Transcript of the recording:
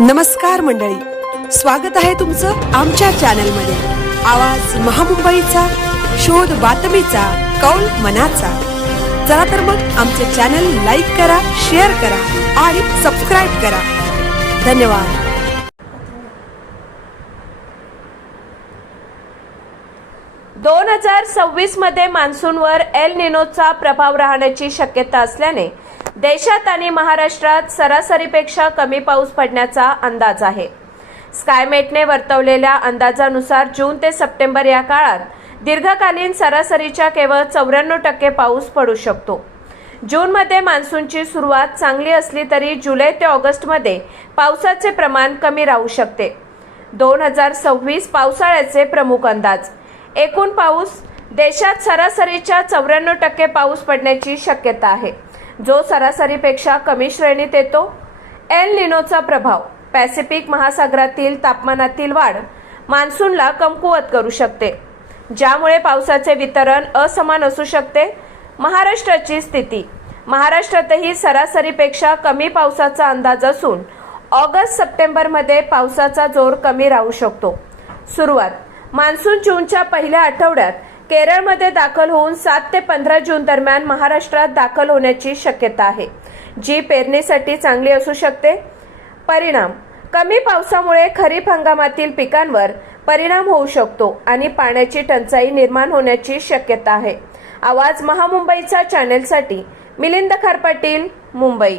नमस्कार मंडळी, स्वागत आहे तुमचं आमच्या चॅनलमध्ये। आवाज महामुंबईचा, शोध बातमीचा, कौल मनाचा। चला तर मग आमचे चॅनल लाईक करा, शेअर करा आणि सबस्क्राइब करा। धन्यवाद। 2026 मध्ये मान्सूनवर एल निनोचा प्रभाव राहण्याची शक्यता असल्याने देशात आणि महाराष्ट्रात सरासरीपेक्षा कमी पाऊस पडण्याचा अंदाज आहे। स्कायमेटने वर्तवलेल्या अंदाजानुसार जून ते सप्टेंबर या काळात दीर्घकालीन सरासरीच्या केवळ 94% पाऊस पडू शकतो। जूनमध्ये मान्सूनची सुरुवात चांगली असली तरी जुलै ते ऑगस्टमध्ये पावसाचे प्रमाण कमी राहू शकते। 2026 पावसाळ्याचे प्रमुख अंदाज। एकूण पाऊस देशात सरासरीच्या 94% पाऊस पडण्याची शक्यता आहे, जो सरासरीपेक्षा कमी श्रेणीत येतो। एल निनोचा प्रभाव। पॅसिफिक महासागरातील तापमानातील वाढ मान्सूनला कमकुवत करू शकते, ज्यामुळे पावसाचे वितरण असमान असू शकते। महाराष्ट्राची स्थिती। महाराष्ट्रातही सरासरीपेक्षा कमी पावसाचा अंदाज असून ऑगस्ट-सप्टेंबरमध्ये पावसाचा जोर कमी राहू शकतो। सुरुवात। मान्सून जूनच्या पहिल्या आठवड्यात केरळमध्ये दाखल होऊन 7 ते 15 जून दरम्यान महाराष्ट्रात दाखल होण्याची शक्यता आहे, जी पेरणीसाठी चांगली असू शकते। परिणाम। कमी पावसामुळे खरीप हंगामातील पिकांवर परिणाम होऊ शकतो आणि पाण्याची टंचाई निर्माण होण्याची शक्यता आहे। आवाज महामुंबईचा चॅनेलसाठी मिलिंद खारपाटील, मुंबई।